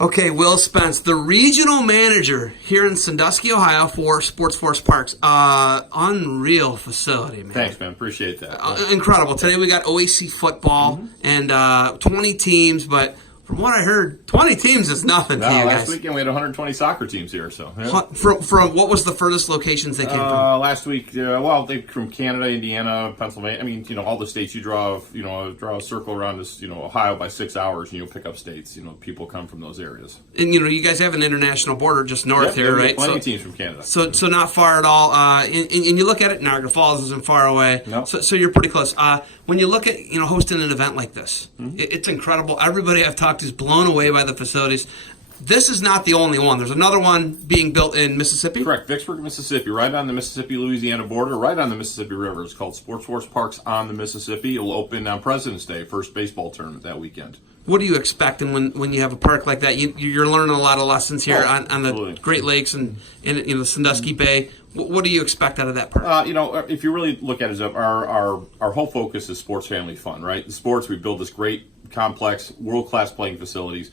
Okay, Will Spence, the regional manager here in Sandusky, Ohio for Sports Force Parks. Unreal facility, man. Thanks, man. Appreciate that. Incredible. Today we got OAC football and 20 teams, but from what I heard, 20 teams is nothing to you guys. Last weekend we had 120 soccer teams here. So yeah. From what was the furthest locations they came from? Last week, they from Canada, Indiana, Pennsylvania. I mean, all the states you draw a circle around this, Ohio by 6 hours, and you'll pick up states. People come from those areas. And you guys have an international border just north here, right? Plenty of teams from Canada. So not far at all. And you look at it, Niagara Falls isn't far away. No. So you're pretty close. When you look at hosting an event like this, it's incredible. Everybody I've talked to is blown away by the facilities. This is not the only one. There's another one being built in Mississippi. Correct, Vicksburg, Mississippi, right on the Mississippi-Louisiana border, right on the Mississippi River. It's called Sports Force Parks on the Mississippi. It'll open on President's Day, first baseball tournament that weekend. What are you expecting when you have a park like that? You're learning a lot of lessons here on the Great Lakes and in the Sandusky Bay. What do you expect out of that park? If you really look at it, our whole focus is sports family fun, right? The sports, we build this great complex, world-class playing facilities.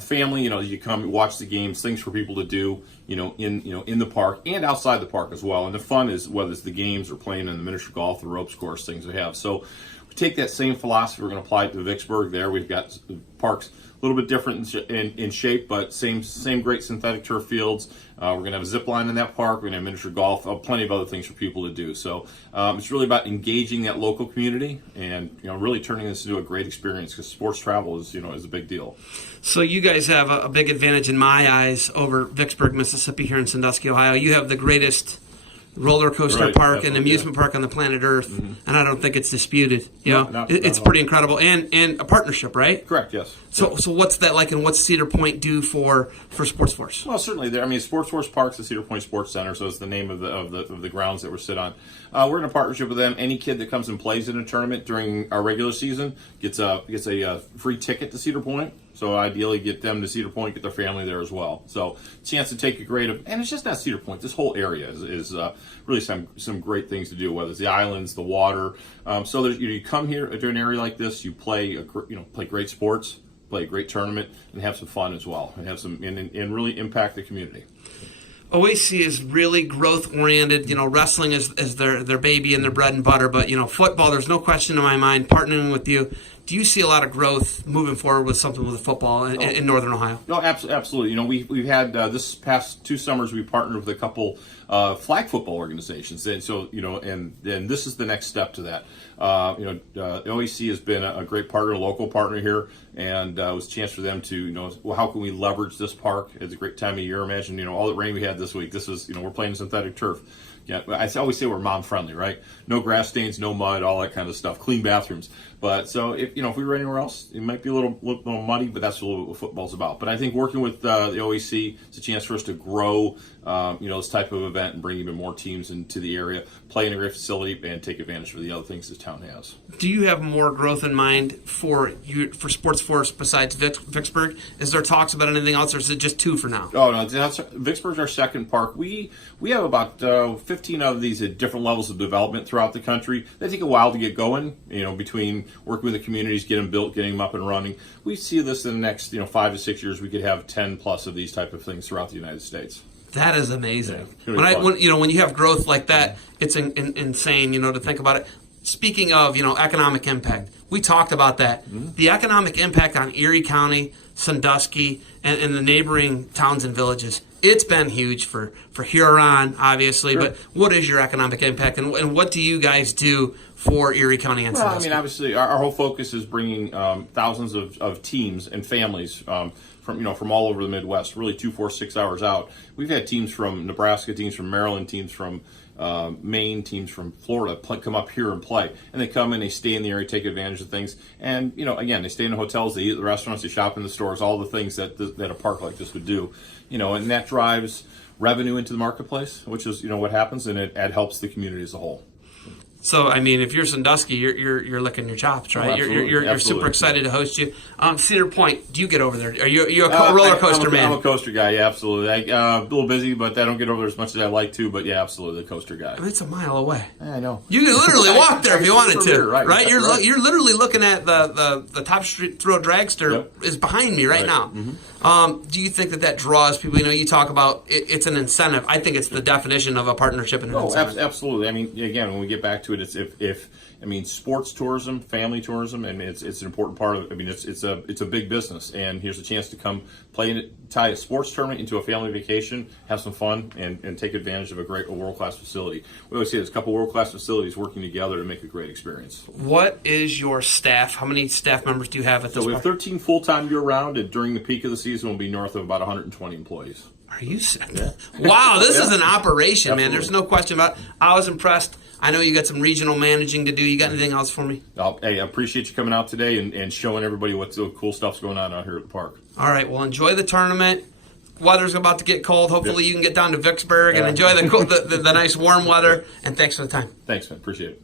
Family, you come watch the games, things for people to do, in the park and outside the park as well. And the fun is whether it's the games or playing in the miniature golf, the ropes course, things we have. So we take that same philosophy, we're going to apply it to Vicksburg. There, we've got parks a little bit different in shape, but same great synthetic turf fields. We're going to have a zip line in that park. We're going to have miniature golf, plenty of other things for people to do. So it's really about engaging that local community and really turning this into a great experience because sports travel is a big deal. So you guys have a big advantage in my eyes over Vicksburg, Mississippi here in Sandusky, Ohio. You have the greatest roller coaster park and amusement park on the planet Earth, and I don't think it's disputed. It's pretty incredible, and a partnership, right? Correct. Yes. So what's that like, and what's Cedar Point do for Sports Force? Well, certainly there. I mean, Sports Force Park's the Cedar Point Sports Center, so it's the name of the grounds that we sit on. We're in a partnership with them. Any kid that comes and plays in a tournament during our regular season gets a free ticket to Cedar Point. So ideally, get them to Cedar Point, get their family there as well. So chance to take a great, and it's just not Cedar Point. This whole area is really some great things to do. Whether it's the islands, the water. So there's, you come here to an area like this, you play play great sports, play a great tournament, and have some fun as well, and have some and really impact the community. OAC is really growth oriented. Wrestling is their baby and their bread and butter. But football, there's no question in my mind. Partnering with you, do you see a lot of growth moving forward with something with football in Northern Ohio? No, absolutely. We've had this past 2 summers we partnered with a couple flag football organizations, and so and this is the next step to that. OAC has been a great partner, a local partner here, and it was a chance for them to how can we leverage this park? It's a great time of year. Imagine all the rain we had this week. This was we're playing synthetic turf. Yeah, I always say we're mom friendly, right? No grass stains, no mud, all that kind of stuff. Clean bathrooms. But so if we were anywhere else, it might be a little muddy, but that's a little bit what football's about. But I think working with the OAC, it's a chance for us to grow, this type of event and bring even more teams into the area, play in a great facility, and take advantage of the other things this town has. Do you have more growth in mind for Sports Force besides Vicksburg? Is there talks about anything else, or is it just 2 for now? Oh no, Vicksburg's our second park. We have about 15 of these at different levels of development throughout the country. They take a while to get going. Between working with the communities, get them built, getting them up and running. We see this in the next 5 to 6 years. We could have 10 plus of these type of things throughout the United States. That is amazing. Yeah, when you have growth like that, it's insane. To think about it. Speaking of economic impact, we talked about that. The economic impact on Erie County, Sandusky, and the neighboring towns and villages. It's been huge for Huron, obviously. Sure. But what is your economic impact, and what do you guys do for Erie County and Sandusky? Obviously, our whole focus is bringing thousands of teams and families from all over the Midwest, really 2, 4, 6 hours out. We've had teams from Nebraska, teams from Maryland, teams from Maine, teams from Florida come up here and play. And they come and they stay in the area, take advantage of things. And, again, they stay in the hotels, they eat at the restaurants, they shop in the stores, all the things that a park like this would do. And that drives revenue into the marketplace, which is, what happens, and it helps the community as a whole. So, if you're Sandusky, you're licking your chops, right? Oh, you're super excited to host you. Cedar Point, do you get over there? Are you a roller coaster man? I'm a coaster guy, yeah, absolutely. A little busy, but I don't get over there as much as I like to. But yeah, absolutely, the coaster guy. It's a mile away. I know. You can literally walk there if you wanted to, right? You're You're literally looking at the top street throw dragster is behind me right now. Do you think that draws people? You know, you talk about it's an incentive. I think it's the definition of a partnership and an incentive. Absolutely. I mean, again, when we get back to it, it's if sports tourism, family tourism, and it's an important part of. I mean, it's a big business, and here's a chance to come tie a sports tournament into a family vacation, have some fun, and take advantage of a world-class facility. We always say there's a couple world-class facilities working together to make a great experience. What is your staff? How many staff members do you have at this? So we have 13 full-time year-round, and during the peak of the season, we'll be north of about 120 employees. Are you serious? Yeah. Wow, this is an operation, Absolutely. man. There's no question about it. I was impressed. I know you got some regional managing to do. You got anything else for me? Hey, I appreciate you coming out today and showing everybody what the cool stuff's going on out here at the park. All right, well, enjoy the tournament. Weather's about to get cold. Hopefully you can get down to Vicksburg and enjoy the nice warm weather. And thanks for the time. Thanks, man. Appreciate it.